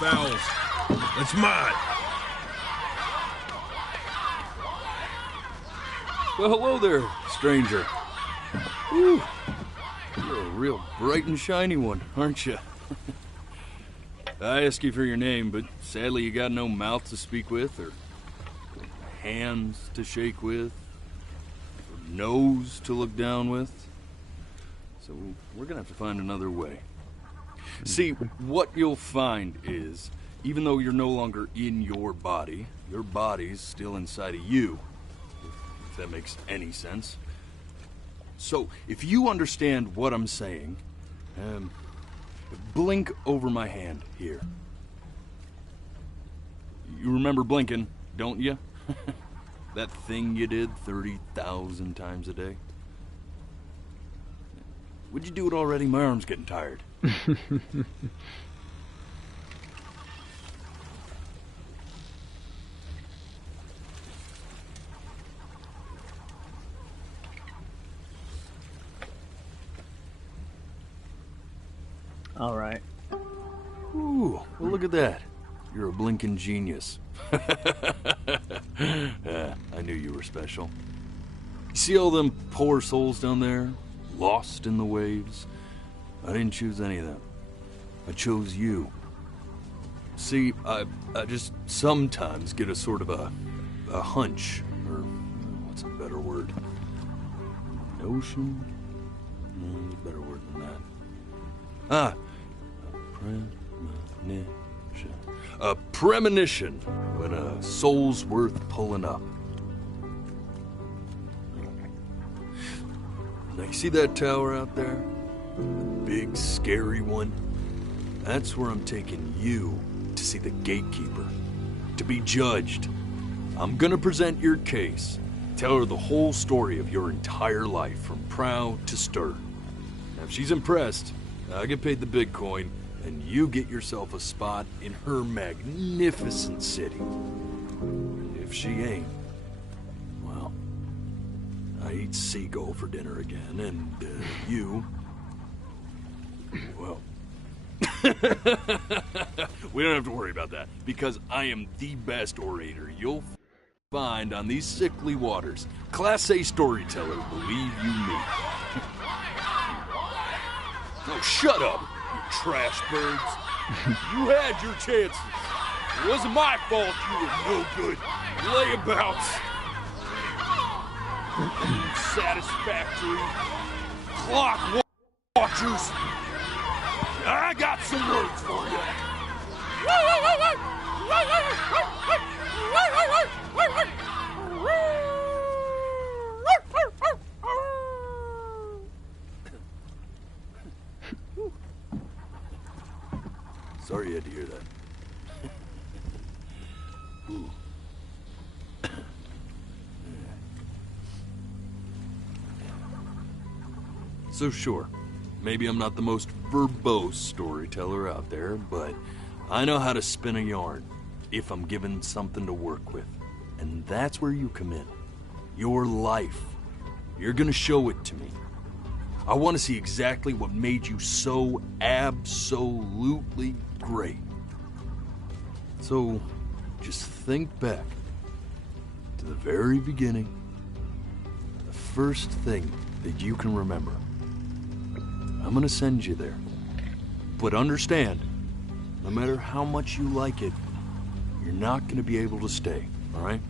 fowls. That's mine. Well, hello there, stranger. Whew. You're a real bright and shiny one, aren't you? I asked you for your name, but sadly you got no mouth to speak with, or hands to shake with, or nose to look down with. So we're gonna have to find another way. See, what you'll find is, even though you're no longer in your body's still inside of you. If that makes any sense. So, if you understand what I'm saying, blink over my hand here. You remember blinking, don't you? That thing you did 30,000 times a day. Would you do it already? My arm's getting tired. All right. Ooh, well, look at that. You're a blinking genius. I knew you were special. You see all them poor souls down there, lost in the waves? I didn't choose any of them. I chose you. See, I just sometimes get a sort of a hunch, or what's a better word? Notion? No, there's a better word than that. A premonition when a soul's worth pulling up. Now you see that tower out there? The big, scary one? That's where I'm taking you to see the gatekeeper. To be judged. I'm gonna present your case. Tell her the whole story of your entire life, from prow to stern. Now if she's impressed, I get paid the big coin, and you get yourself a spot in her magnificent city. And if she ain't, well, I eat seagull for dinner again, and you, well, we don't have to worry about that, because I am the best orator you'll find on these sickly waters. Class A storyteller, believe you me. Oh, shut up, you trash birds. You had your chances. It wasn't my fault you were no good. Layabouts. Satisfactory. Clock watchers. I got some words for you. Sorry you had to hear that. Ooh. So sure, maybe I'm not the most verbose storyteller out there, but I know how to spin a yarn if I'm given something to work with. And that's where you come in. Your life. You're gonna show it to me. I want to see exactly what made you so absolutely great. So, just think back to the very beginning, the first thing that you can remember. I'm gonna send you there. But understand, no matter how much you like it, you're not gonna be able to stay, all right?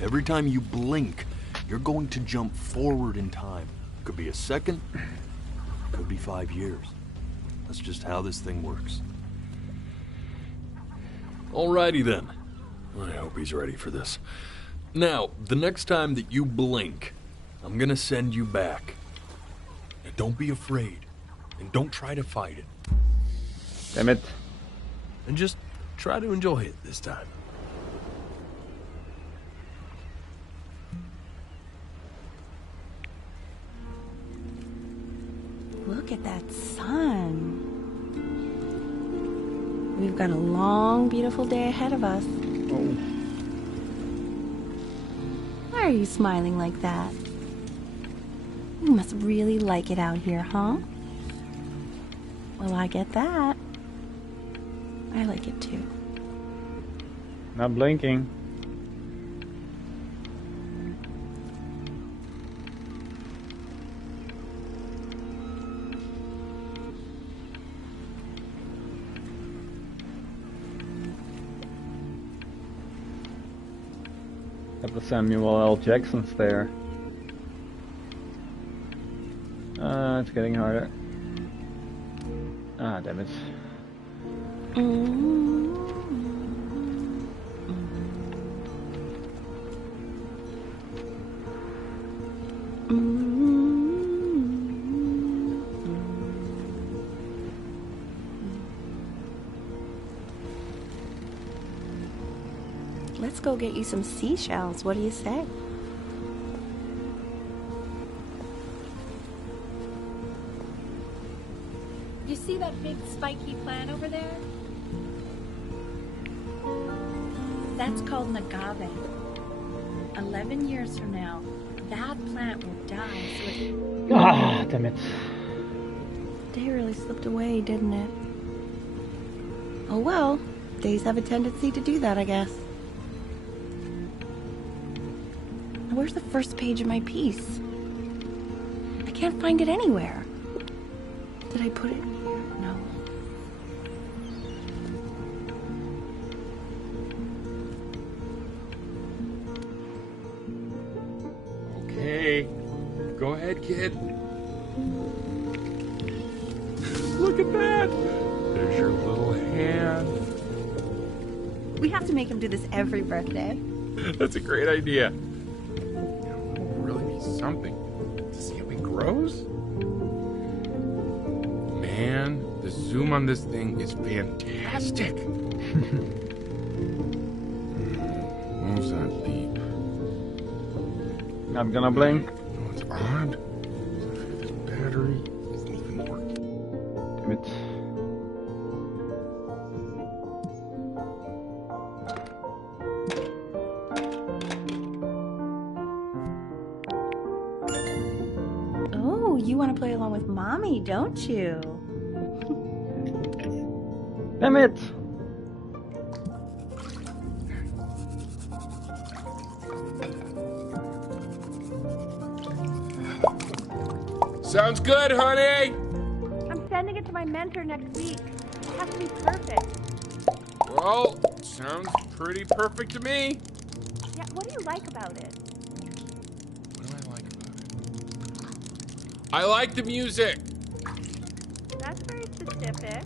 Every time you blink, you're going to jump forward in time. Could be a second, could be 5 years. That's just how this thing works. Alrighty then. I hope he's ready for this. Now, the next time that you blink, I'm gonna send you back. And don't be afraid. And don't try to fight it. Damn it. And just try to enjoy it this time. Look at that sun. We've got a long, beautiful day ahead of us. Oh. Why are you smiling like that? You must really like it out here, huh? Well, I get that. I like it too. Not blinking. Got the Samuel L. Jackson's there. It's getting harder. Ah, damn it. Let's go get you some seashells. What do you say? You see that big spiky plant over there? That's called an agave. 11 years from now, that plant will die, so it... Ah, damn it. Day really slipped away, didn't it? Oh well, days have a tendency to do that, I guess. Where's the first page of my piece? I can't find it anywhere. Did I put it here? No. Okay. Go ahead, kid. Look at that! There's your little hand. We have to make him do this every birthday. That's a great idea. It will really be something to see how he grows. Man, the zoom on this thing is fantastic. Moves that leap. I'm gonna blink. Oh, it's odd. This battery isn't even working. Damn it. Oh, you want to play along with Mommy, don't you? Damn it! Sounds good, honey! I'm sending it to my mentor next week. It has to be perfect. Well, sounds pretty perfect to me. Yeah, what do you like about it? What do I like about it? I like the music. That's very specific.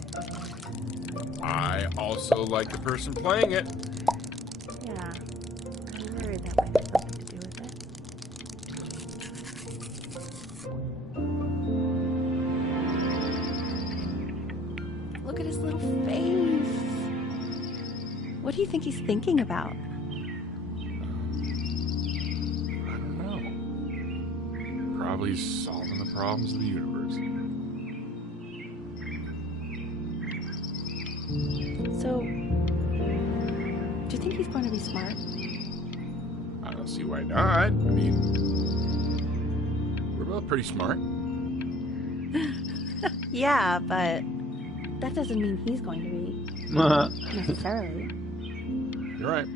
I also like the person playing it. Yeah. I'm worried that might have something to do with it. Look at his little face. What do you think he's thinking about? I don't know. Probably solving the problems of the universe. So, do you think he's going to be smart? I don't see why not. I mean, we're both pretty smart. Yeah, but that doesn't mean he's going to be, necessarily. You're right.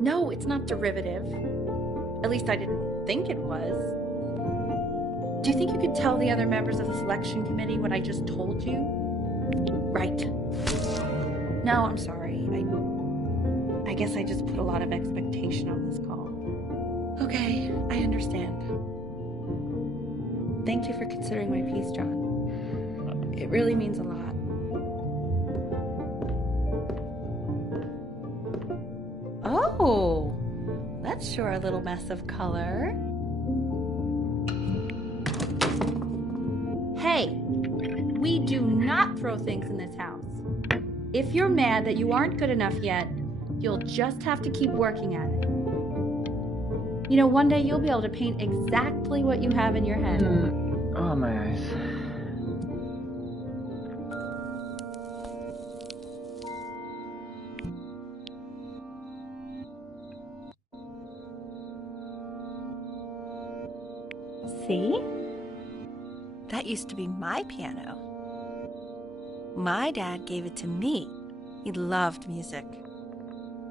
No, it's not derivative. At least I didn't think it was. Do you think you could tell the other members of the selection committee what I just told you? Right. No, I'm sorry. I guess I just put a lot of expectation on this call. Okay, I understand. Thank you for considering my piece, John. It really means a lot. Oh, that's sure a little mess of color. Hey, we do not throw things in this house. If you're mad that you aren't good enough yet, you'll just have to keep working at it. You know, one day you'll be able to paint exactly what you have in your head. Oh, my eyes. See? That used to be my piano. My dad gave it to me. He loved music.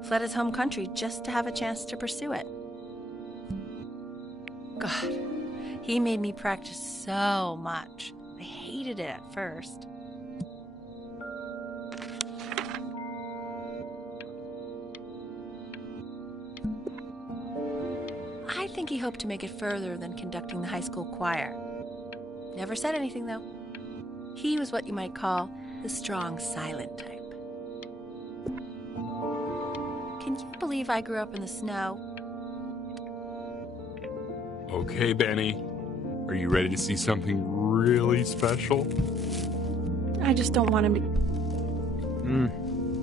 Fled his home country just to have a chance to pursue it. God, he made me practice so much. I hated it at first. I think he hoped to make it further than conducting the high school choir. Never said anything, though. He was what you might call the strong, silent type. Can you believe I grew up in the snow? Okay, Benny. Are you ready to see something really special? I just don't want him to... Hmm.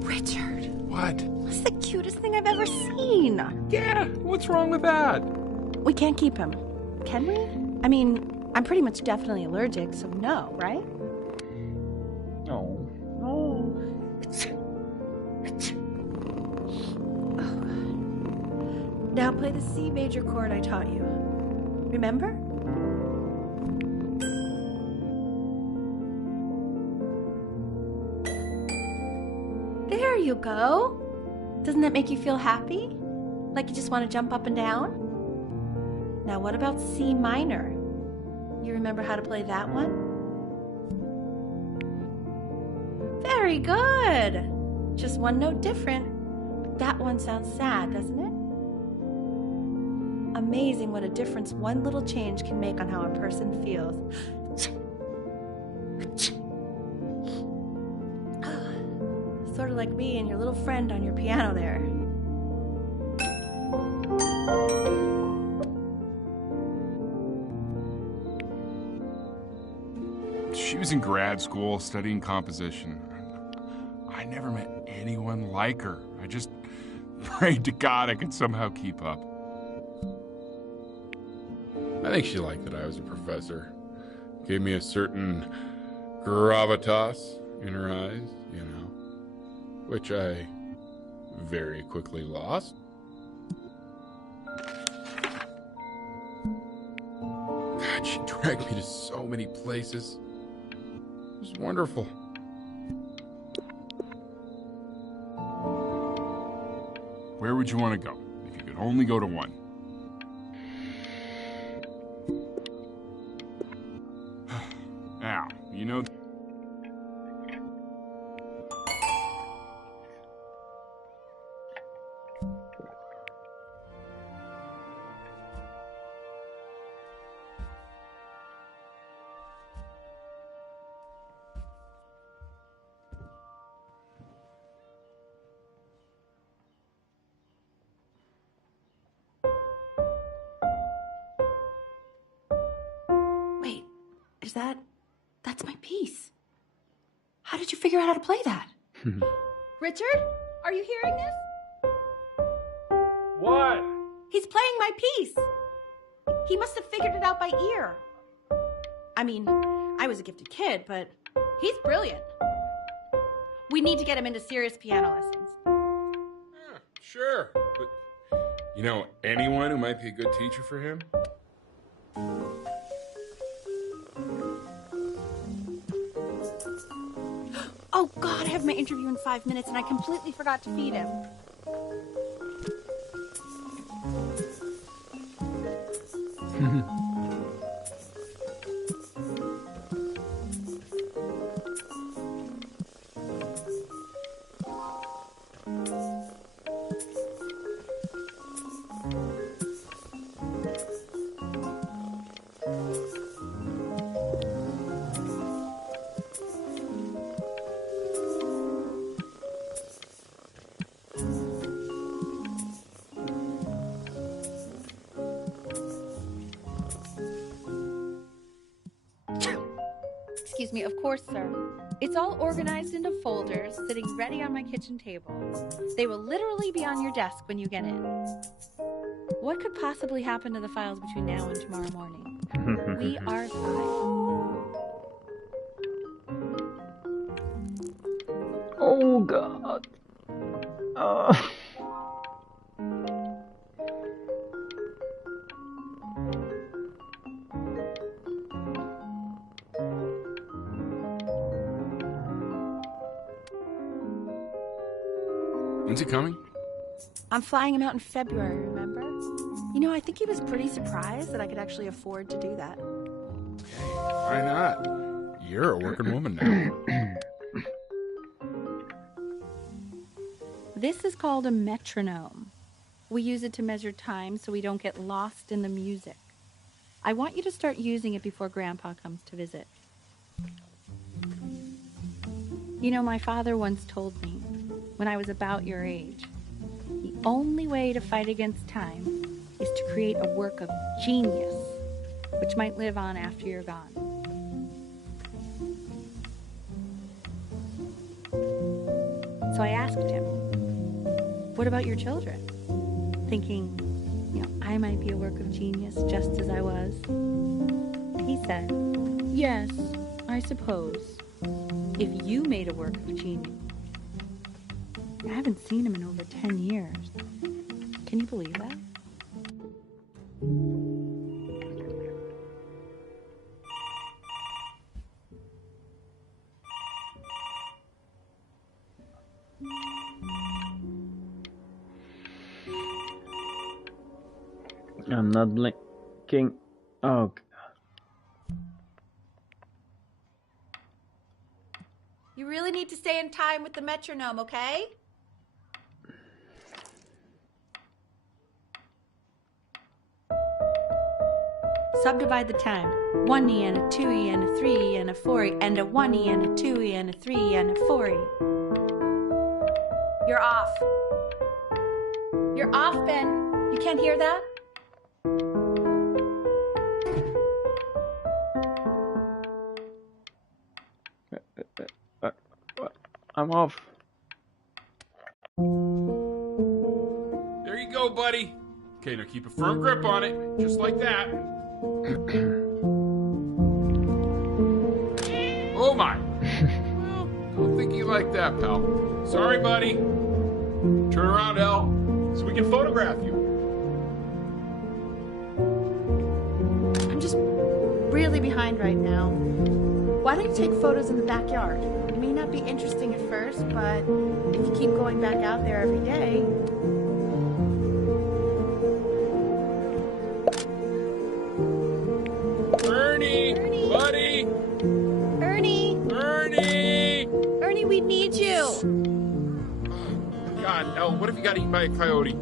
Richard, What? that's the cutest thing I've ever seen. Yeah, what's wrong with that? We can't keep him, can we? I mean, I'm pretty much definitely allergic, so no, right? No. Now play the C major chord I taught you. Remember? There you go. Doesn't that make you feel happy? Like you just want to jump up and down? Now what about C minor? You remember how to play that one? Very good. Just one note different. That one sounds sad, doesn't it? Amazing what a difference one little change can make on how a person feels. Sort of like me and your little friend on your piano there. She was in grad school studying composition. I never met anyone like her. I just prayed to God I could somehow keep up. I think she liked that I was a professor. Gave me a certain gravitas in her eyes, you know, which I very quickly lost. God, she dragged me to so many places. It was wonderful. Where would you want to go if you could only go to one? Now, you know... Wait, that's my piece. How did you figure out how to play that? Richard, are you hearing this? What? He's playing my piece. He must have figured it out by ear. I mean, I was a gifted kid, but he's brilliant. We need to get him into serious piano lessons. Yeah, sure, but you know anyone who might be a good teacher for him? Oh God, I have my interview in 5 minutes and I completely forgot to feed him. Excuse me, of course, sir. It's all organized into folders, sitting ready on my kitchen table. They will literally be on your desk when you get in. What could possibly happen to the files between now and tomorrow morning? We are fine. Oh God. When's he coming? I'm flying him out in February, remember? You know, I think he was pretty surprised that I could actually afford to do that. Why not? You're a working woman now. This is called a metronome. We use it to measure time so we don't get lost in the music. I want you to start using it before Grandpa comes to visit. You know, my father once told me, when I was about your age, the only way to fight against time is to create a work of genius, which might live on after you're gone. So I asked him, what about your children? Thinking, you know, I might be a work of genius just as I was. He said, yes, I suppose, if you made a work of genius. I haven't seen him in over 10 years. Can you believe that? I'm not blinking. Oh, You really need to stay in time with the metronome, okay? Subdivide the time. 1E and a 2E and a 3E and a 4E and a 1E and a 2E and a 3E and a 4E. You're off. You're off, Ben. You can't hear that? I'm off. There you go, buddy. Okay, now keep a firm grip on it, just like that. Oh my. Well, don't think you like that, pal. Sorry, buddy. Turn around, Al, so we can photograph you. I'm just really behind right now. Why don't you take photos in the backyard? It may not be interesting at first, but if you keep going back out there every day... Ernie! Buddy! Ernie! Ernie! Ernie, we need you! God, Al, what if you got eaten by a coyote?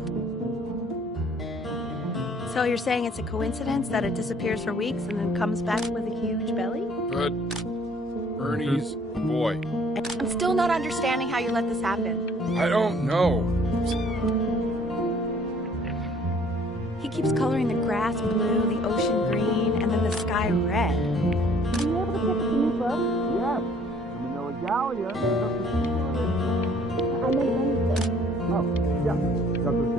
So you're saying it's a coincidence that it disappears for weeks and then comes back with a huge belly? But Ernie's boy. I'm still not understanding how you let this happen. I don't know. He keeps coloring the grass blue, the ocean green, and then the sky red. Are you able to pick these up? Yes. Let me know a Dahlia. I made anything. Oh, yeah. That's what it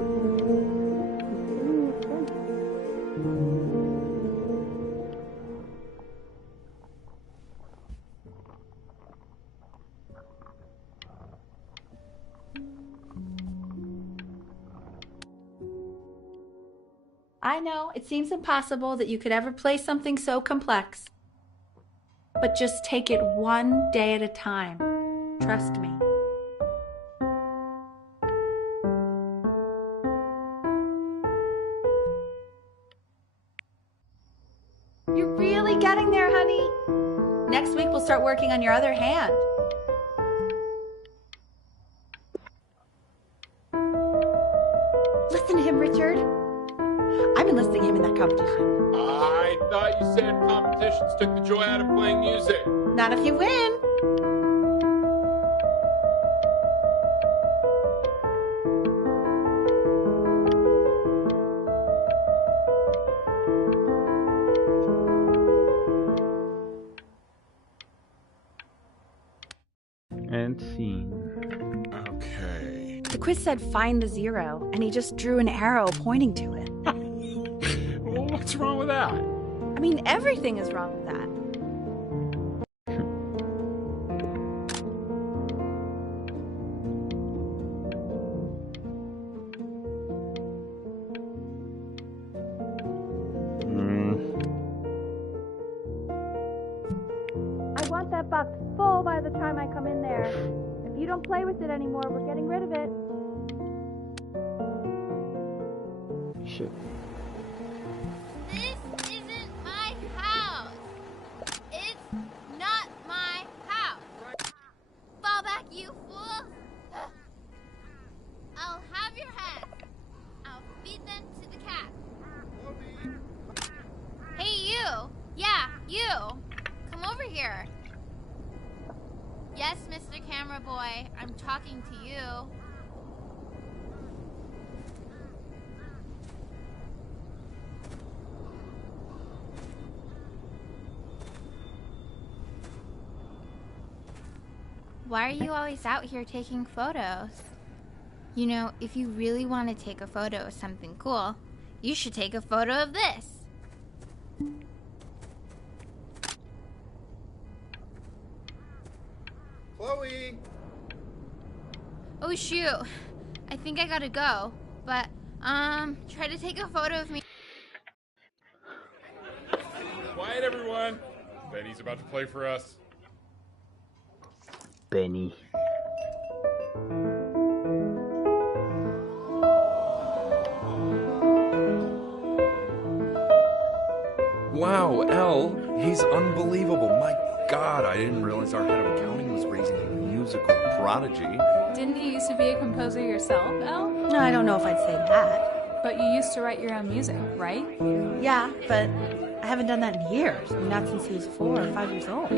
I know, it seems impossible that you could ever play something so complex. But just take it one day at a time. Trust me. You're really getting there, honey. Next week we'll start working on your other hand. Listen to him, Richard. I'm enlisting him in that competition. I thought you said competitions took the joy out of playing music. Not if you win. And scene. Okay. The quiz said find the zero, and he just drew an arrow pointing to it. Well, what's wrong with that? I mean, everything is wrong with that. I want that box full by the time I come in there. If you don't play with it anymore, we're getting rid of it. shit. This isn't my house. It's not my house. Fall back, you fool. I'll have your head. I'll feed them to the cat. Hey, you. Yeah, you. Come over here. Yes, Mr. Camera Boy, I'm talking to you. Why are you always out here taking photos? You know, if you really want to take a photo of something cool, you should take a photo of this. Chloe! Oh shoot, I think I gotta go, but, try to take a photo of me. Quiet, everyone. Benny's about to play for us. Benny. Wow, Elle, he's unbelievable. My God, I didn't realize our head of accounting was raising a musical prodigy. Didn't you used to be a composer yourself, Elle? No, I don't know if I'd say that. But you used to write your own music, right? Yeah, but I haven't done that in years. I mean, not since he was 4 or 5 years old.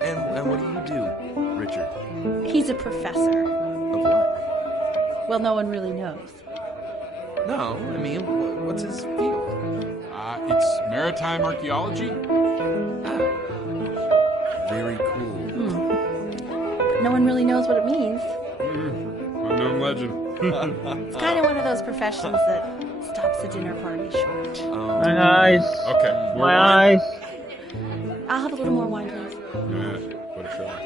And what do you do, Richard? He's a professor. Of what? Well, no one really knows. No, I mean, what's his field? It's maritime archaeology. Very cool. But no one really knows what it means. Unknown legend. It's kind of one of those professions that stops a dinner party short. My eyes. Okay, more My wine? eyes. I'll have a little more wine, please. Yeah, what a shot.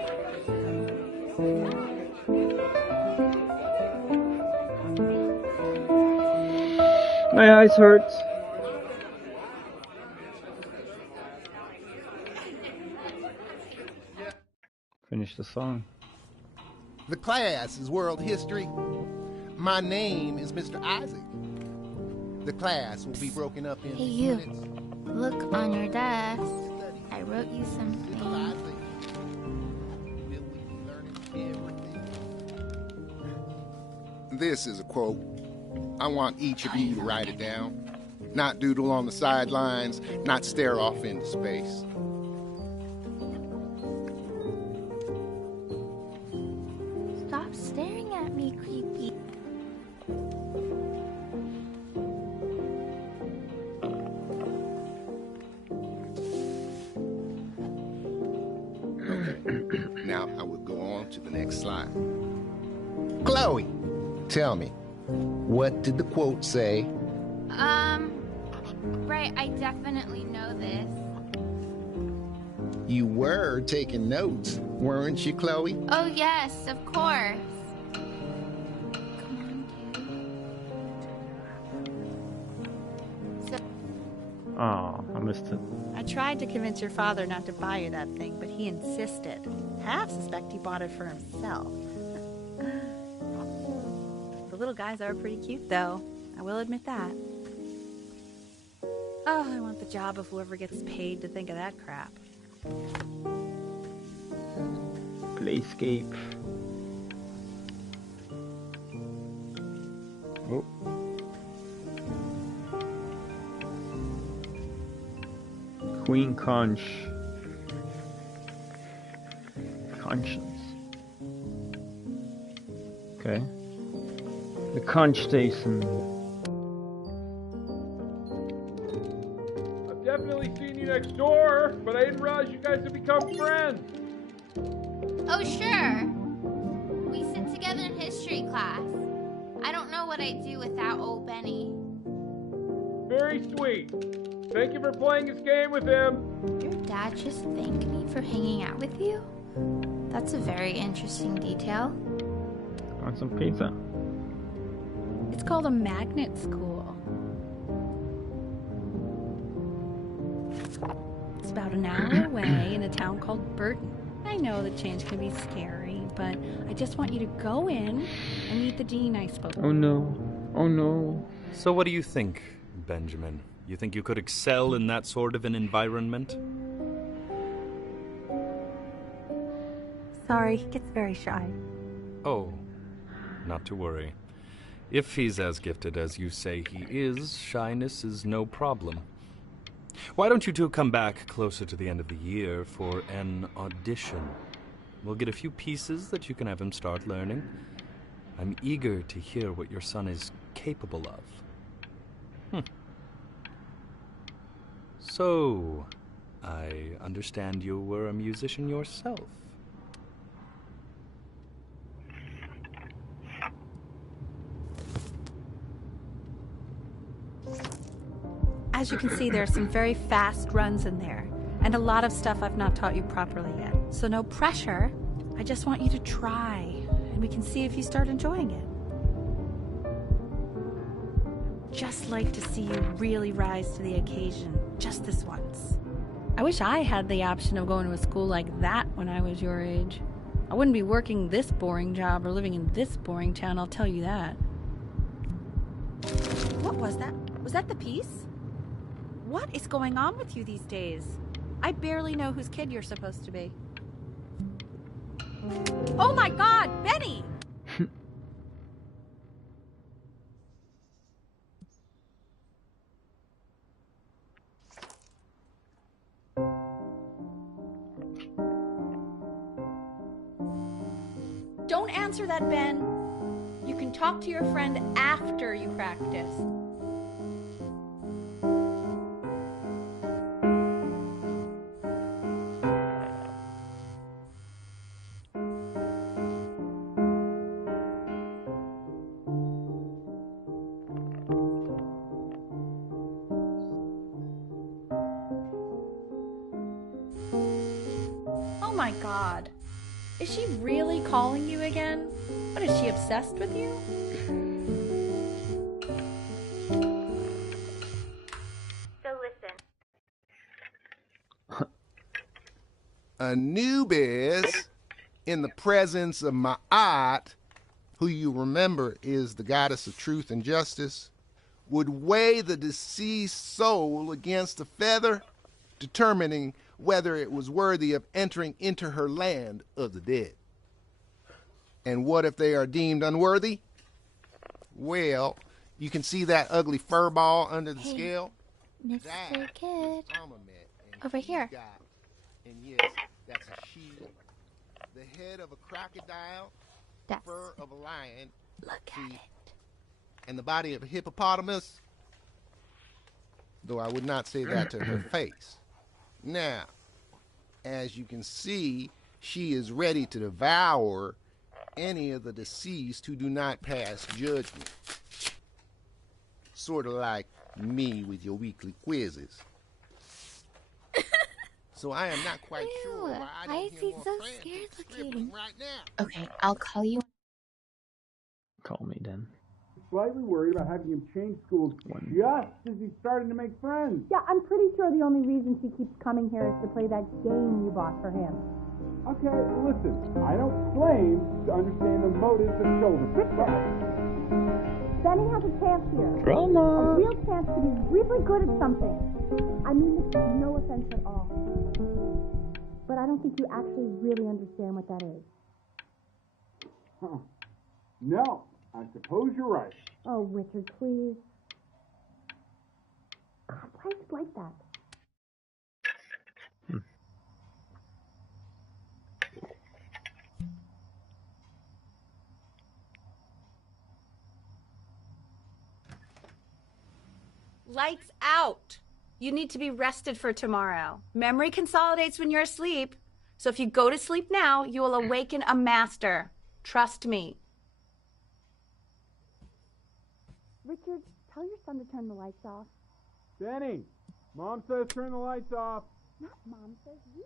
My eyes hurt. Finish the song. The class is world history. My name is Mr. Isaac. The class will be broken up in Hey, you. minutes. Look on your desk. I wrote you something. This is a quote. I want each of you to write it down. Not doodle on the sidelines, not stare off into space. Stop staring at me, creepy. Now I will go on to the next slide. Chloe, tell me, what did the quote say? Right, I definitely know this. You were taking notes, weren't you, Chloe? Oh, yes, of course. Come on, dude. Oh, I missed it. I tried to convince your father not to buy you that thing, but he insisted. Half suspect he bought it for himself. The little guys are pretty cute, though. I will admit that. Oh, I want the job of whoever gets paid to think of that crap. Playscape. Oh. Queen Conch. Conscience. Okay. The Conch Station. I've definitely seen you next door, but I didn't realize you guys had become friends. Oh, sure. We sit together in history class. I don't know what I'd do without old Benny. Very sweet. Thank you for playing this game with him. Your dad just thanked me for hanging out with you? That's a very interesting detail. Want some pizza? It's called a magnet school. It's about an hour away in a town called Burton. I know that change can be scary, but I just want you to go in and meet the dean, I suppose. Oh no. Oh no. So what do you think, Benjamin? You think you could excel in that sort of an environment? Sorry, he gets very shy. Oh, not to worry. If he's as gifted as you say he is, shyness is no problem. Why don't you two come back closer to the end of the year for an audition? We'll get a few pieces that you can have him start learning. I'm eager to hear what your son is capable of. So, I understand you were a musician yourself. As you can see, there are some very fast runs in there, and a lot of stuff I've not taught you properly yet. So no pressure. I just want you to try, and we can see if you start enjoying it. Just like to see you really rise to the occasion, just this once. I wish I had the option of going to a school like that when I was your age. I wouldn't be working this boring job or living in this boring town, I'll tell you that. What was that? Was that the piece? What is going on with you these days? I barely know whose kid you're supposed to be. Oh my God, Benny! Don't answer that, Ben. You can talk to your friend after you practice. Oh my God. Is she really calling you again? What, is she obsessed with you? So listen. Anubis, in the presence of Ma'at, who you remember is the goddess of truth and justice, would weigh the deceased soul against a feather, determining whether it was worthy of entering into her land of the dead. And what if they are deemed unworthy? Well, you can see that ugly fur ball under the scale? Mr. That Kid. is Amumet, and Over he's here. got- and yes, that's a she. The head of a crocodile, That's- fur of a lion, Look at it. and the body of a hippopotamus, though I would not say that to her face. Now, as you can see, she is ready to devour any of the deceased who do not pass judgment. Sort of like me with your weekly quizzes. So I am not quite sure why I Why don't is hear he more so frantic scared scribbling looking? right now. Okay, I'll call you. Call me then. Slightly worried about having him change schools just as he's starting to make friends. Yeah, I'm pretty sure the only reason she keeps coming here is to play that game you bought for him. Okay, listen, I don't claim to understand the motives of children, but Benny has a chance here. Drama. A real chance to be really good at something. I mean this with no offense at all. But I don't think you actually really understand what that is. no, I suppose you're right. Oh, Richard, please. God, why is it like that? Lights out. You need to be rested for tomorrow. Memory consolidates when you're asleep. So if you go to sleep now, you will awaken a master. Trust me. Richard, tell your son to turn the lights off. Benny, Mom says turn the lights off. Not Mom says you.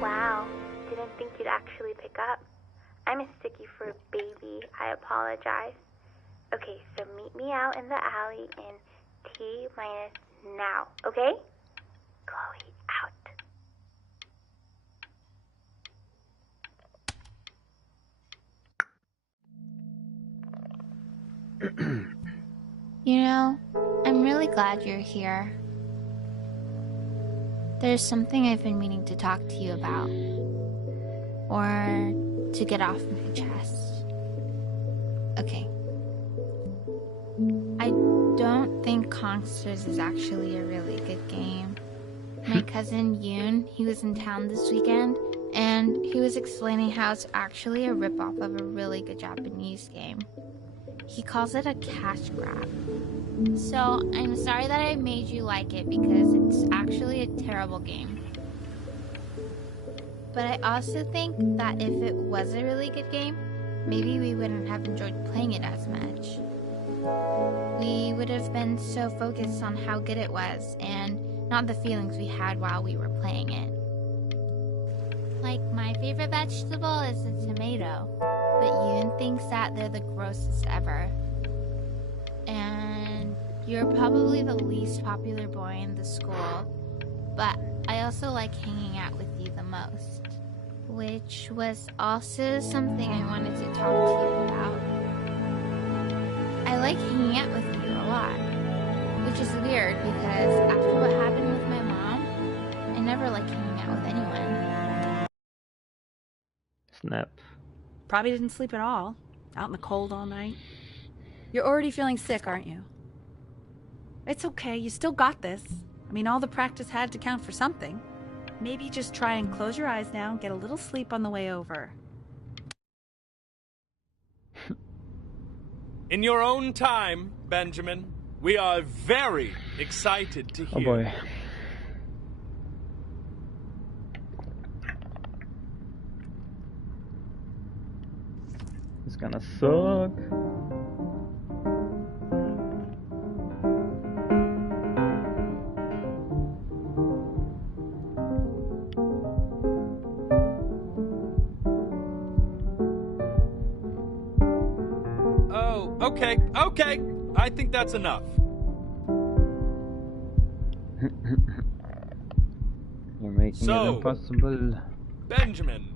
Wow, didn't think you'd actually pick up. I'm a sticky for a baby. I apologize. Okay, so meet me out in the alley in T- now, okay? Chloe, out. You know, I'm really glad you're here. There's something I've been meaning to talk to you about. Or to get off my chest. Okay. I don't think Conksters is actually a really good game. My cousin Yoon, he was in town this weekend, and he was explaining how it's actually a ripoff of a really good Japanese game. He calls it a cash grab. So, I'm sorry that I made you like it because it's actually a terrible game. But I also think that if it was a really good game, maybe we wouldn't have enjoyed playing it as much. We would have been so focused on how good it was and not the feelings we had while we were playing it. Like, my favorite vegetable is the tomato, but Yoon thinks that they're the grossest ever. And you're probably the least popular boy in the school, but I also like hanging out with you the most. Which was also something I wanted to talk to you about. I like hanging out with you a lot, which is weird because after what happened with my mom, I never like hanging out with anyone. Snap. Probably didn't sleep at all. Out in the cold all night. You're already feeling sick, aren't you? It's okay, you still got this. I mean, all the practice had to count for something. Maybe just try and close your eyes now and get a little sleep on the way over. In your own time, Benjamin, we are very excited to hear. Oh boy. It's gonna suck. Okay. I think that's enough. You're making it impossible. Benjamin,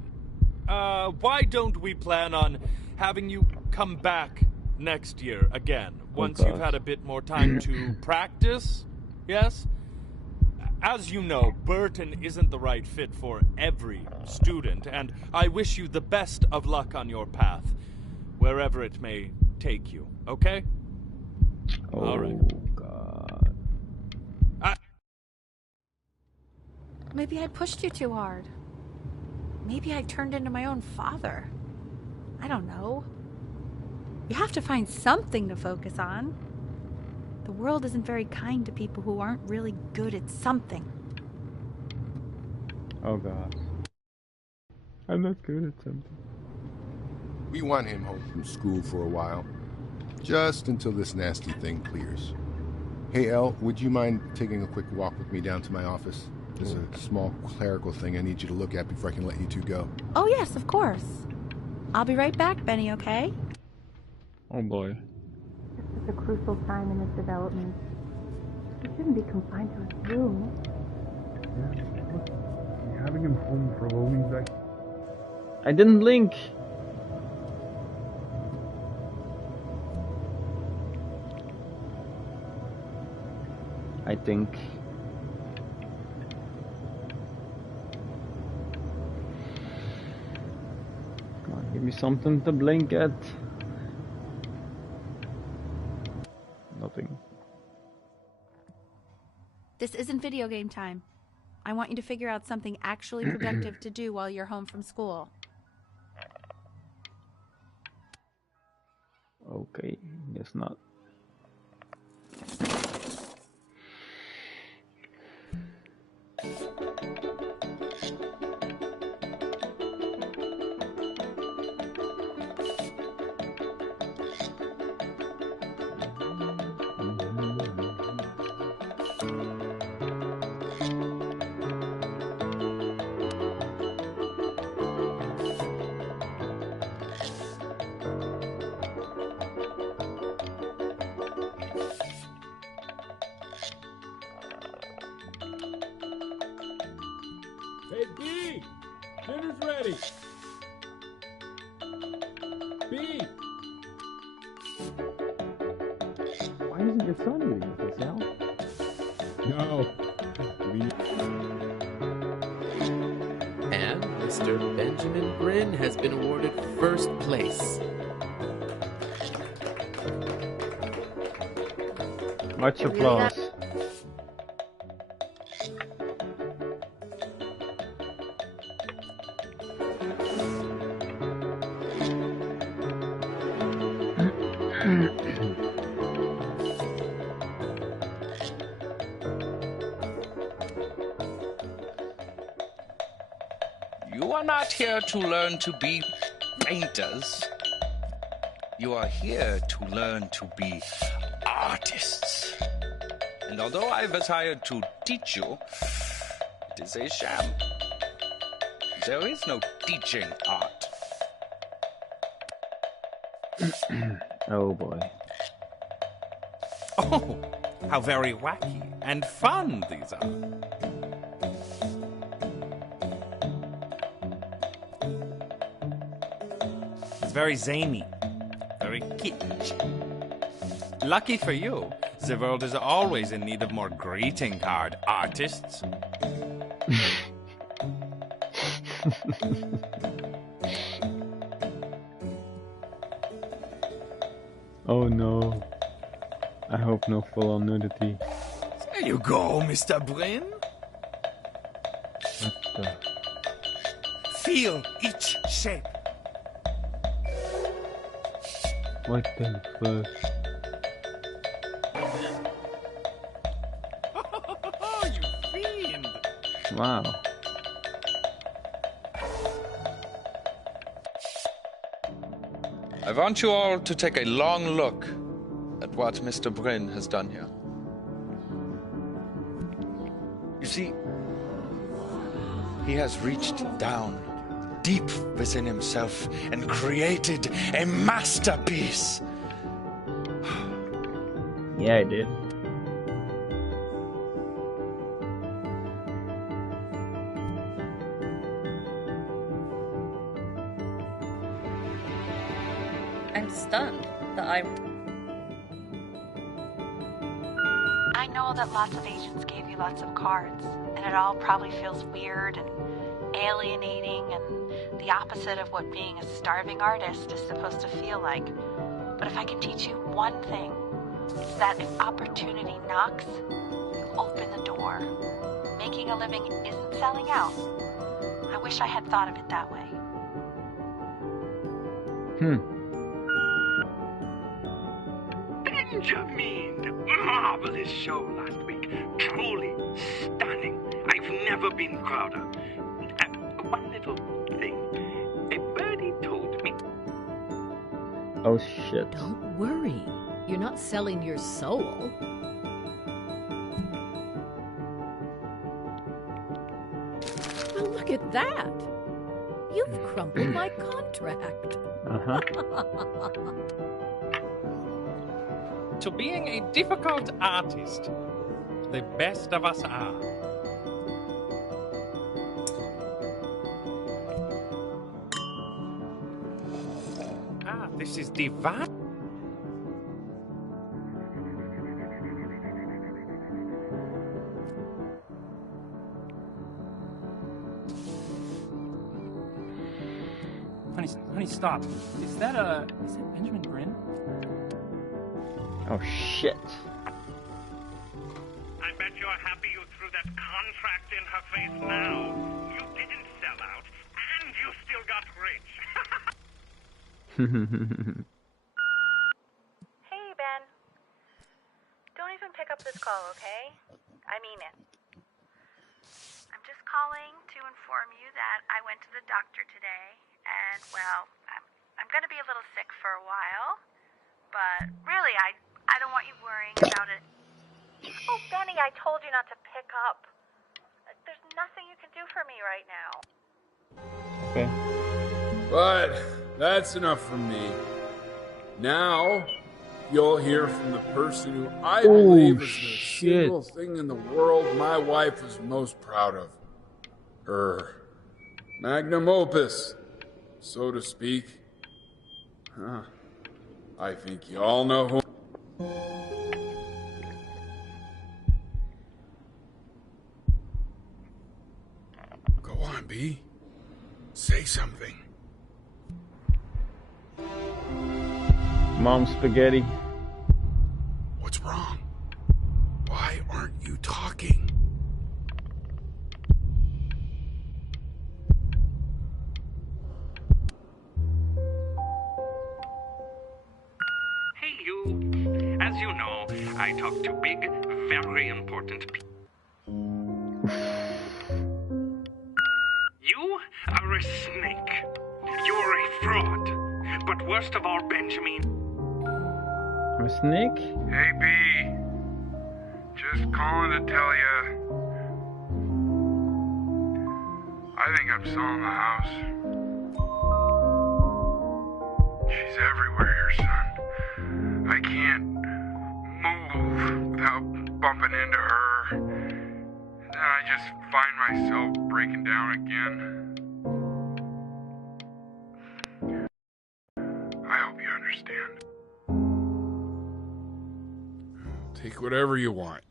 why don't we plan on having you come back next year again, once you've had a bit more time to practice? Yes? As you know, Burton isn't the right fit for every student, and I wish you the best of luck on your path, wherever it may take you, okay? All right. God. Maybe I pushed you too hard. Maybe I turned into my own father. I don't know. You have to find something to focus on. The world isn't very kind to people who aren't really good at something. Oh God. I'm not good at something. We want him home from school for a while. Just until this nasty thing clears. Hey, Elle, would you mind taking a quick walk with me down to my office? There's a small clerical thing I need you to look at before I can let you two go. Oh, yes, of course. I'll be right back, Benny, okay? Oh boy. This is a crucial time in his development. He shouldn't be confined to his room. Yeah, having him home for long means I didn't blink. I think. Come on, give me something to blink at. Nothing. This isn't video game time. I want you to figure out something actually productive to do while you're home from school. Okay, guess not. Hey, B! Dinner's ready! B! Why isn't your son eating with us, Al? No. And Mr. Benjamin Bryn has been awarded first place. Much applause. You are not here to learn to be painters. You are here to learn to be artists. And although I was hired to teach you, it is a sham. There is no teaching art. Oh boy. Oh, how very wacky and fun these are. It's very zany, very kitsch. Lucky for you, the world is always in need of more greeting card artists. Oh no. I hope no full-on nudity. There you go, Mr. Bryn. What the? Feel each shape. What the fuck? Oh, you fiend! Wow. I want you all to take a long look at what Mr. Bryn has done here. You see, he has reached down deep within himself and created a masterpiece. Yeah, I did. I'm stunned that I know that lots of agents gave you lots of cards, and it all probably feels weird and alienating and the opposite of what being a starving artist is supposed to feel like. But if I can teach you one thing, it's that if opportunity knocks, you open the door. Making a living isn't selling out. I wish I had thought of it that way. Benjamin! Marvelous show last week. Truly stunning. I've never been prouder. One little thing. A birdie told me. Oh shit. Don't worry. You're not selling your soul. Well, look at that. You've crumpled my contract. To being a difficult artist, the best of us are. Ah, this is divine. Honey, stop. Is that Benjamin Bryn? Oh shit. I bet you're happy you threw that contract in her face now. You didn't sell out, and you still got rich. Hey, Ben. Don't even pick up this call, okay? I mean it. I'm just calling to inform you that I went to the doctor today, and, well, I'm gonna be a little sick for a while, but really, I don't want you worrying about it. Oh, Benny, I told you not to pick up. There's nothing you can do for me right now. Okay. But that's enough from me. Now, you'll hear from the person who I believe is the single thing in the world my wife is most proud of. Her magnum opus, so to speak. I think you all know who. Mom spaghetti. What's wrong? Why aren't you talking? Hey, you. As you know, I talk to big, very important people. You are a snake. You're a fraud. But worst of all, Benjamin. A snake? Hey, B. Just calling to tell you. I think I'm selling the house. She's everywhere here, son. I can't move without bumping into her. And then I just find myself breaking down again. I hope you understand. Take whatever you want.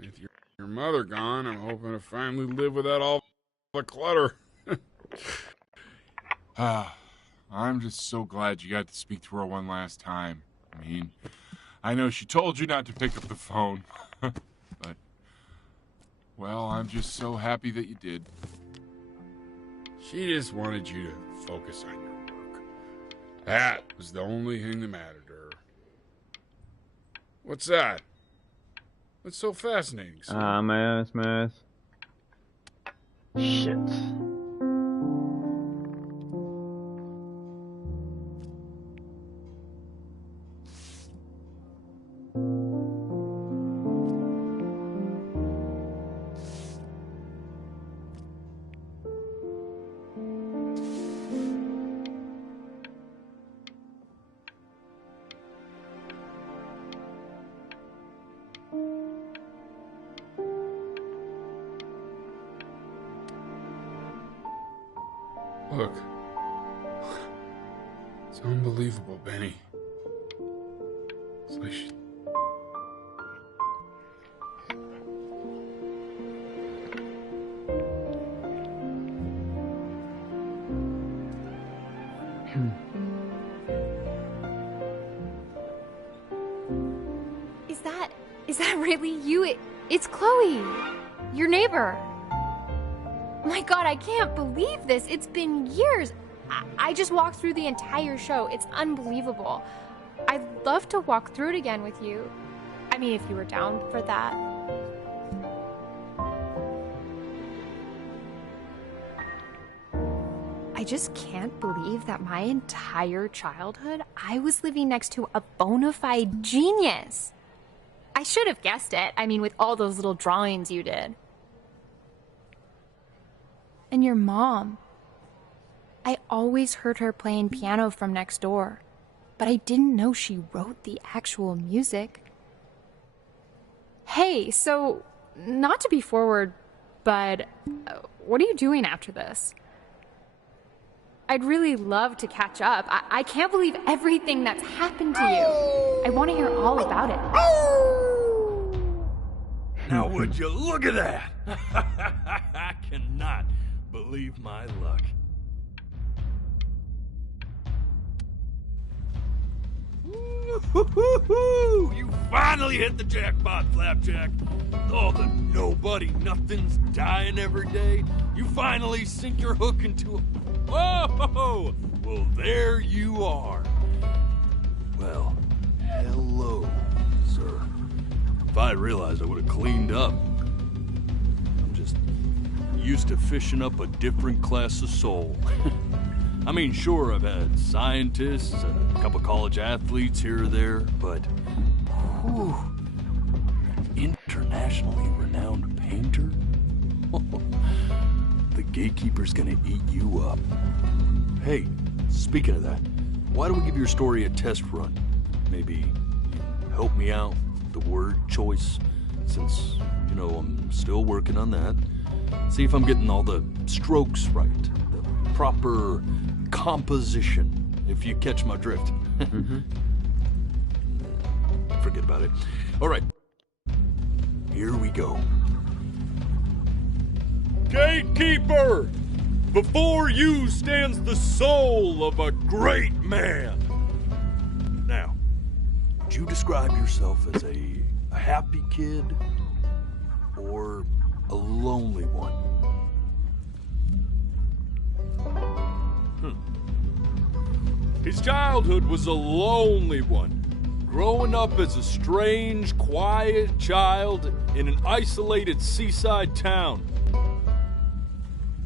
With your mother gone, I'm hoping to finally live without all the clutter. I'm just so glad you got to speak to her one last time. I mean, I know she told you not to pick up the phone, but, well, I'm just so happy that you did. She just wanted you to focus on your work. That was the only thing that mattered to her. What's that? What's so fascinating? Son? My ass. Shit. Look. It's unbelievable, Benny. It's like she... Is that really you? It's Chloe, your neighbor. My God, I can't believe this. It's been years. I just walked through the entire show. It's unbelievable. I'd love to walk through it again with you. I mean, if you were down for that. I just can't believe that my entire childhood, I was living next to a bona fide genius. I should have guessed it. I mean, with all those little drawings you did. And your mom. I always heard her playing piano from next door, but I didn't know she wrote the actual music. Hey, so, not to be forward, but what are you doing after this? I'd really love to catch up. I can't believe everything that's happened to you. I want to hear all about it. Now would you look at that? I cannot believe my luck. Woo-hoo-hoo-hoo! You finally hit the jackpot, Flapjack. Oh, the nobody nothing's dying every day. You finally sink your hook into a... Whoa! Well, there you are. Well, hello, sir. If I had realized, I would have cleaned up. I'm just used to fishing up a different class of soul. I mean, sure, I've had scientists, a couple college athletes here or there, but... Whew, internationally renowned painter? The gatekeeper's gonna eat you up. Hey, speaking of that, why don't we give your story a test run? Maybe help me out with the word choice, since, you know, I'm still working on that. See if I'm getting all the strokes right, the proper composition, if you catch my drift. Forget about it. All right, here we go. Gatekeeper! Before you stands the soul of a great man. Now, would you describe yourself as a happy kid or a lonely one? His childhood was a lonely one. Growing up as a strange, quiet child in an isolated seaside town.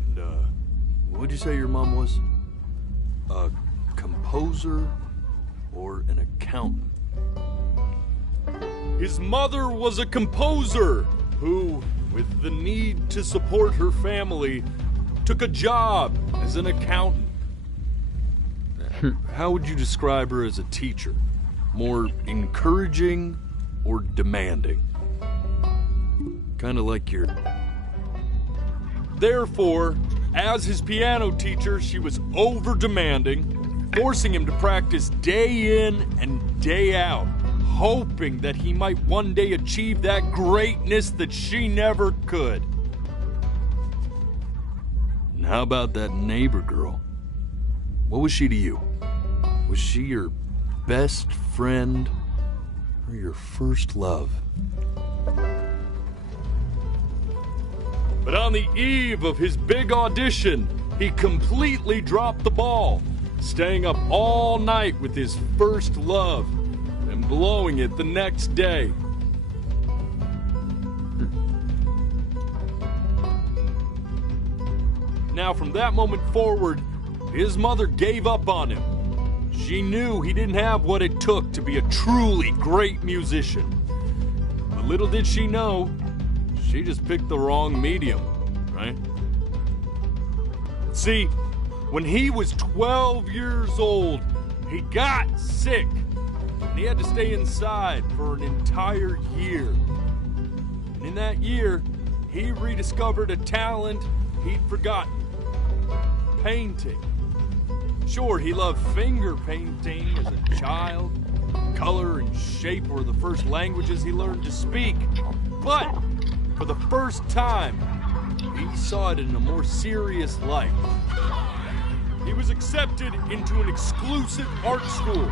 And, what'd you say your mom was? A composer or an accountant? His mother was a composer who, with the need to support her family, took a job as an accountant. How would you describe her as a teacher? More encouraging or demanding? Kind of like your... Therefore, as his piano teacher, she was over-demanding, forcing him to practice day in and day out, hoping that he might one day achieve that greatness that she never could. And how about that neighbor girl? What was she to you? Was she your best friend or your first love? But on the eve of his big audition, he completely dropped the ball, staying up all night with his first love and blowing it the next day. Now, from that moment forward, his mother gave up on him. She knew he didn't have what it took to be a truly great musician. But little did she know, she just picked the wrong medium, right? See, when he was 12 years old, he got sick, and he had to stay inside for an entire year. And in that year, he rediscovered a talent he'd forgotten: painting. Sure, he loved finger painting as a child. Color and shape were the first languages he learned to speak. But for the first time, he saw it in a more serious light. He was accepted into an exclusive art school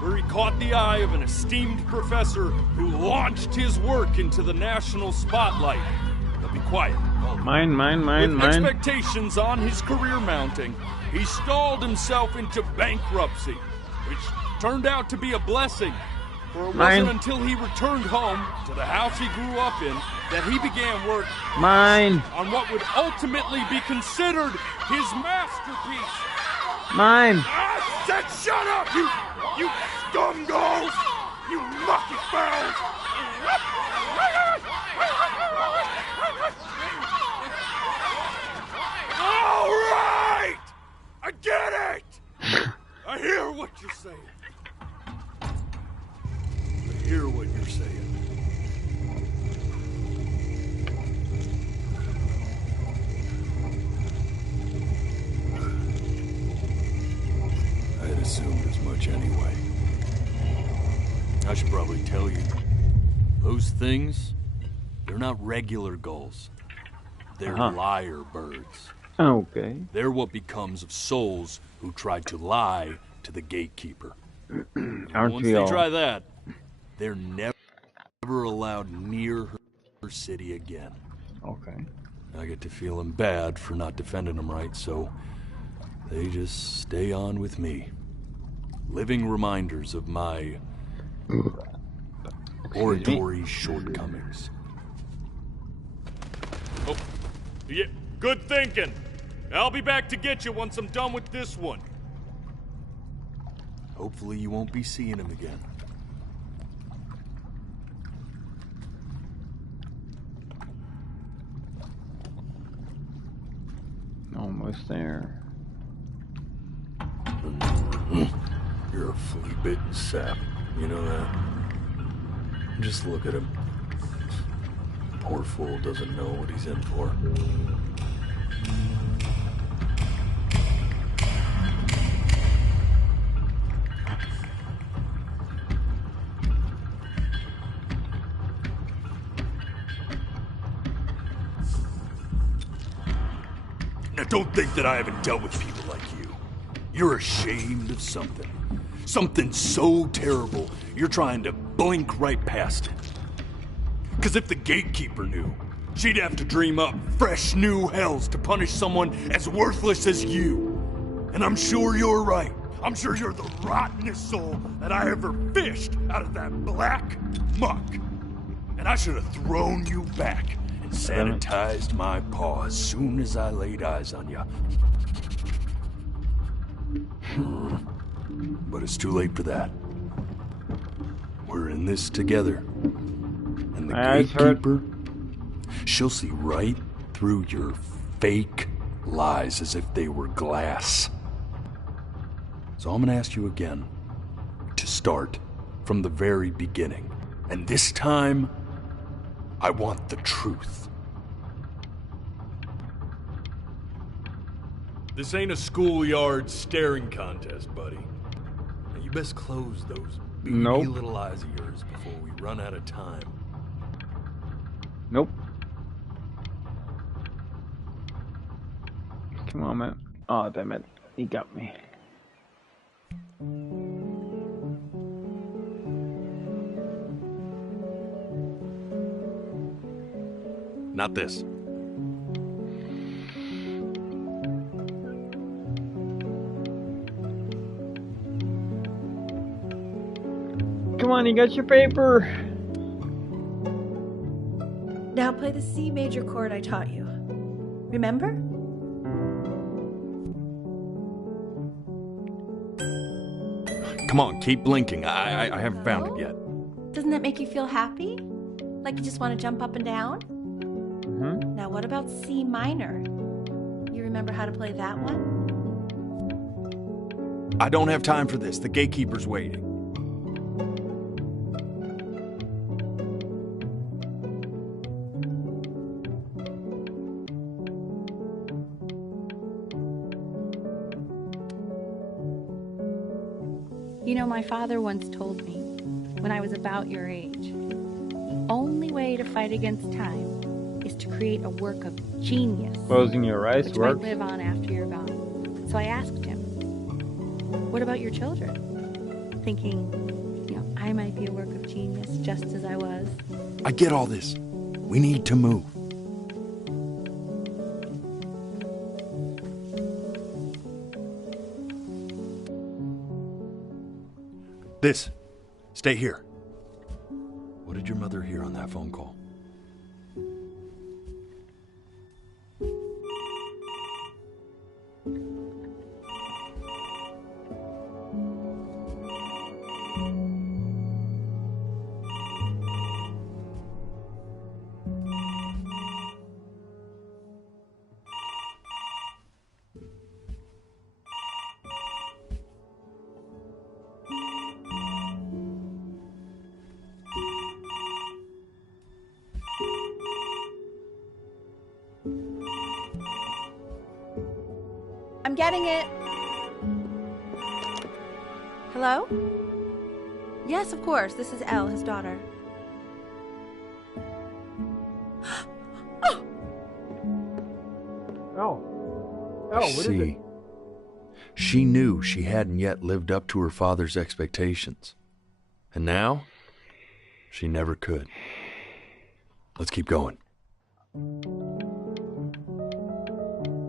where he caught the eye of an esteemed professor who launched his work into the national spotlight. Now be quiet. Mine. With expectations on his career mounting, he stalled himself into bankruptcy, which turned out to be a blessing. For it wasn't until he returned home to the house he grew up in that he began work on what would ultimately be considered his masterpiece. I said shut up, you scumballs! You mucky fowls! All right! I get it! I hear what you're saying. I hear what you're saying. I had assumed as much anyway. I should probably tell you, those things, they're not regular gulls. They're liar birds. Okay. They're what becomes of souls who try to lie to the gatekeeper. Once they try that, they're never allowed near her city again. Okay. I get to feeling bad for not defending them right, so they just stay on with me. Living reminders of my oratory shortcomings. Oh, yeah, good thinking. I'll be back to get you once I'm done with this one. Hopefully you won't be seeing him again. Almost there. You're a flea-bitten sap. You know that? Just look at him. Poor fool doesn't know what he's in for. Now don't think that I haven't dealt with people like you. You're ashamed of something. Something so terrible, you're trying to blink right past it. Because if the gatekeeper knew, she'd have to dream up fresh new hells to punish someone as worthless as you. And I'm sure you're right. I'm sure you're the rottenest soul that I ever fished out of that black muck. And I should have thrown you back and sanitized my paw as soon as I laid eyes on you. But it's too late for that. We're in this together. And the gatekeeper, she'll see right through your fake lies as if they were glass. So I'm gonna ask you again to start from the very beginning. And this time, I want the truth. This ain't a schoolyard staring contest, buddy. Now you best close those beady little eyes of yours before we run out of time. Nope. Come on, man. Oh, damn it. He got me. Not this. Come on, you got your paper. Now play the C major chord I taught you. Remember? Come on, keep blinking. I haven't found it yet. Doesn't that make you feel happy? Like you just want to jump up and down? Mm-hmm. Now what about C minor? You remember how to play that one? I don't have time for this. The gatekeeper's waiting. You know, my father once told me, when I was about your age, the only way to fight against time is to create a work of genius. Closing your eyes which works. might live on after you're gone. So I asked him, what about your children? Thinking, you know, I might be a work of genius just as I was. I get all this. We need to move. This. Stay here. What did your mother hear on that phone call? I'm getting it. Hello? Yes, of course. This is Elle, his daughter. Oh, what is it? She knew she hadn't yet lived up to her father's expectations. And now, she never could. Let's keep going.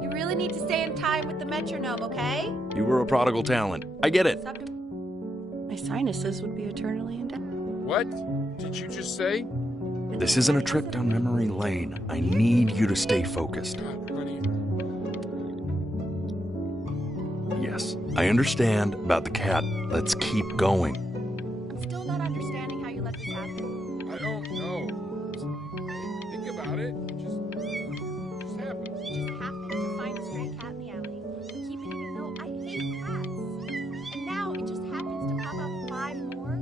You really need to stay in time with the metronome, okay? You were a prodigal talent. I get it. My sinuses would be eternally indebted. What did you just say? This isn't a trip down memory lane. I need you to stay focused. Yes, I understand about the cat. Let's keep going. I'm still not understanding how you let this happen. I don't know. Think about it. It just happened. We just happened to find a stray cat in the alley. We keep it even though I hate cats. And now it just happens to pop out 5 more.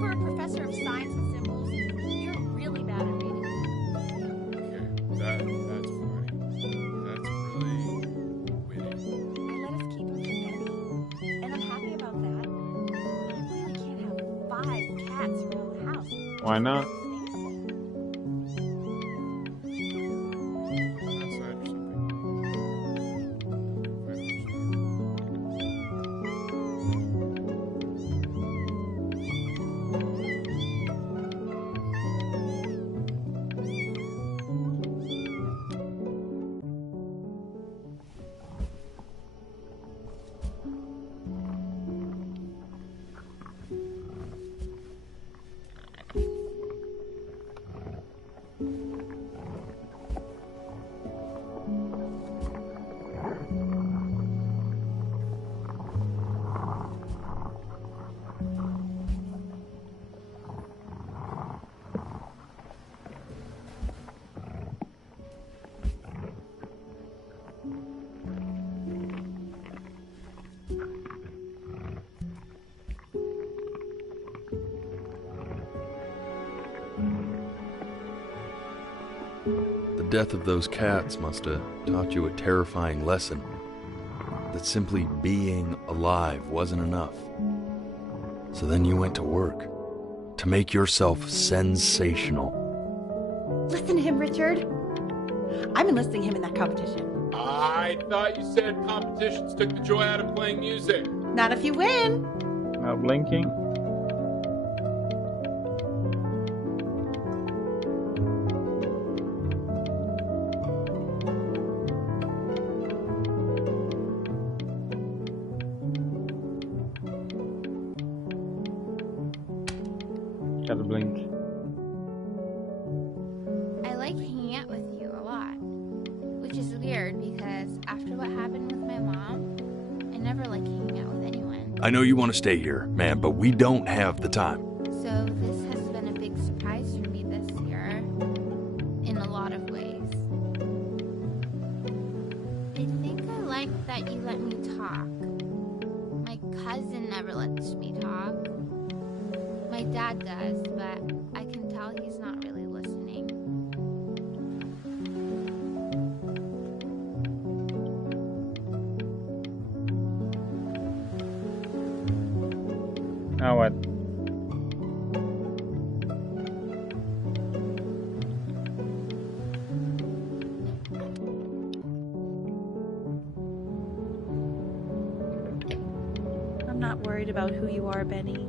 For a professor of science and symbols, you're really bad at reading. Okay, that's funny. That's really witty. I let us keep him companion, and I'm happy about that. But I really can't have 5 cats around the house. Why not? death of those cats must have taught you a terrifying lesson. That simply being alive wasn't enough. So then you went to work to make yourself sensational. Listen to him, Richard. I'm enlisting him in that competition. I thought you said competitions took the joy out of playing music. Not if you win. Now blinking. Gotta blink. I like hanging out with you a lot. Which is weird because after what happened with my mom, I never like hanging out with anyone. I know you want to stay here, man, but we don't have the time. So this has been a big surprise for me this year. In a lot of ways. I think I like that you let me talk. My cousin never lets me talk. My dad does, but I can tell he's not really listening. Now what? I'm not worried about who you are, Benny.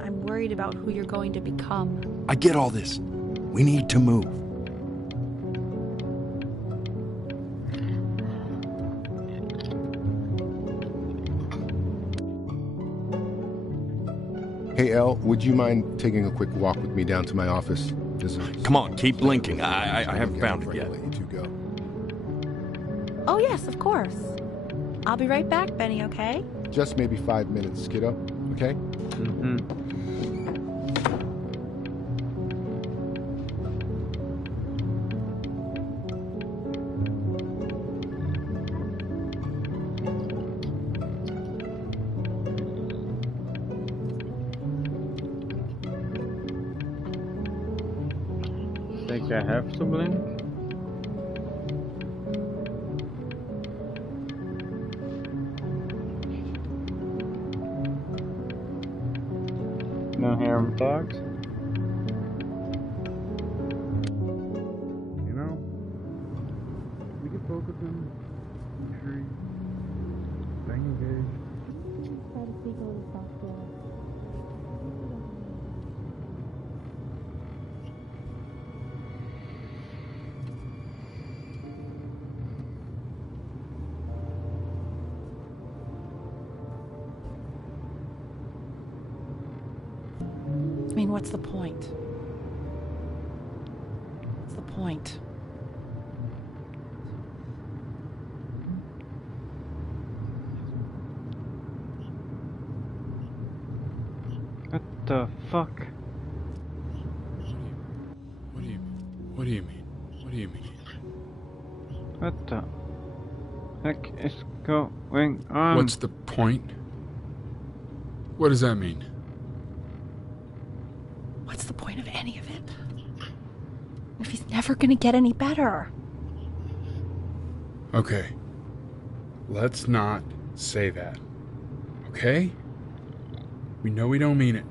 I'm worried about who you're going to become. I get all this. We need to move. Hey, El, would you mind taking a quick walk with me down to my office? Come on, keep blinking. I haven't found it yet. Oh, yes, of course. I'll be right back, Benny, okay? Just maybe 5 minutes, kiddo, okay? Mm-hmm. Think I have to blink? No harm talks. You know, we could focus on the tree, staying engaged. Try to speak a little softer. I mean, what's the point? What's the point? What the fuck? What do you mean? What do you mean? What the heck is going on? What's the point? What does that mean? What's the point of any of it? If he's never gonna get any better. Okay. Let's not say that. Okay? We know we don't mean it.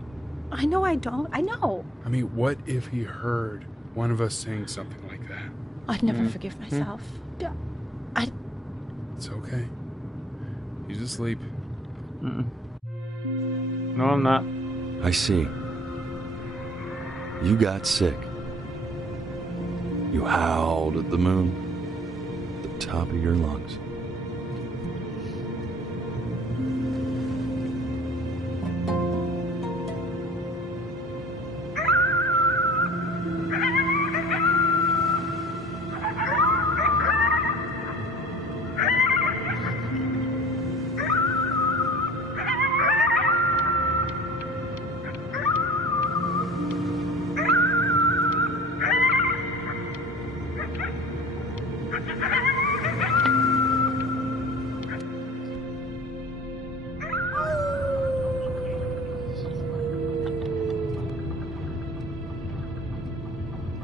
I know I don't. I know. I mean, what if he heard one of us saying something like that? I'd never forgive myself. It's okay. He's asleep. No, I'm not. I see. You got sick. You howled at the moon, at the top of your lungs.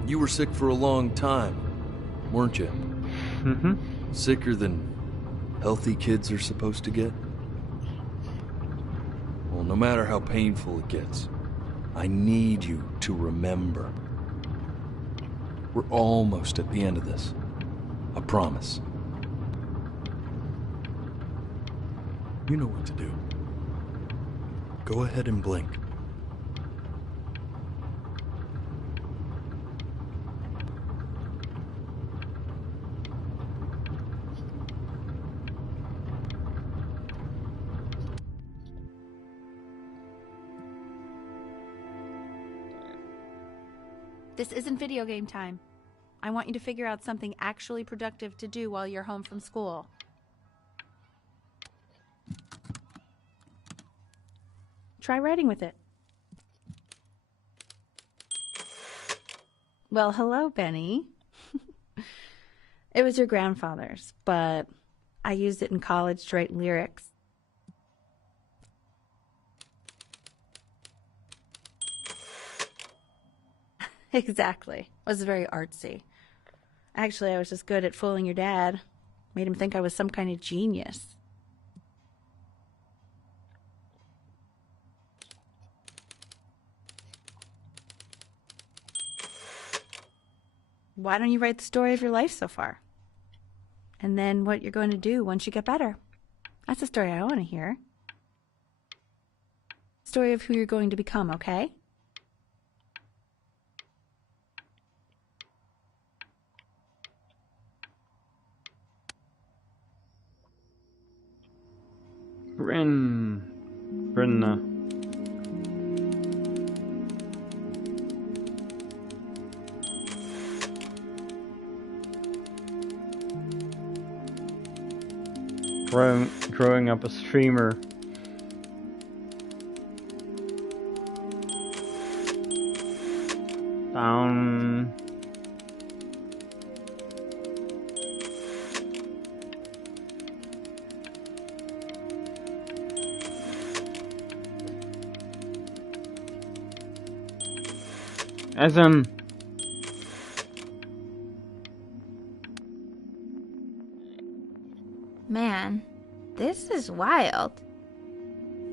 You were sick for a long time. weren't you? Mm-hmm. Sicker than healthy kids are supposed to get? Well, no matter how painful it gets, I need you to remember. We're almost at the end of this. I promise. You know what to do. Go ahead and blink. This isn't video game time. I want you to figure out something actually productive to do while you're home from school. Try writing with it. Well, hello, Benny. It was your grandfather's, but I used it in college to write lyrics. Exactly. It was very artsy. Actually, I was just good at fooling your dad. Made him think I was some kind of genius. Why don't you write the story of your life so far? And then what you're going to do once you get better. That's the story I want to hear. Story of who you're going to become, okay? Brenna. Growing up a streamer. Down. As Man, this is wild.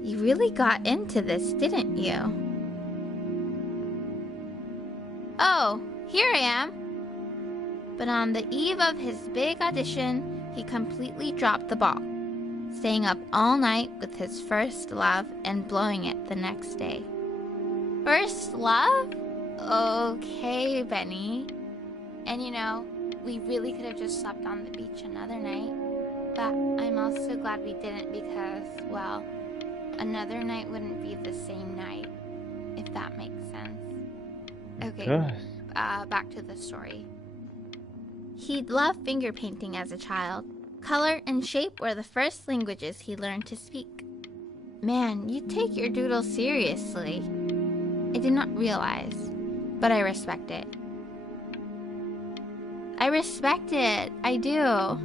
You really got into this, didn't you? Oh, here I am. But on the eve of his big audition, he completely dropped the ball, staying up all night with his first love and blowing it the next day. First love? Okay, Benny. And you know, we really could have just slept on the beach another night. But I'm also glad we didn't because, well, another night wouldn't be the same night, if that makes sense. Okay, back to the story. He'd loved finger painting as a child. Color and shape were the first languages he learned to speak. Man, you take your doodle seriously. I did not realize, but I respect it. I respect it, I do.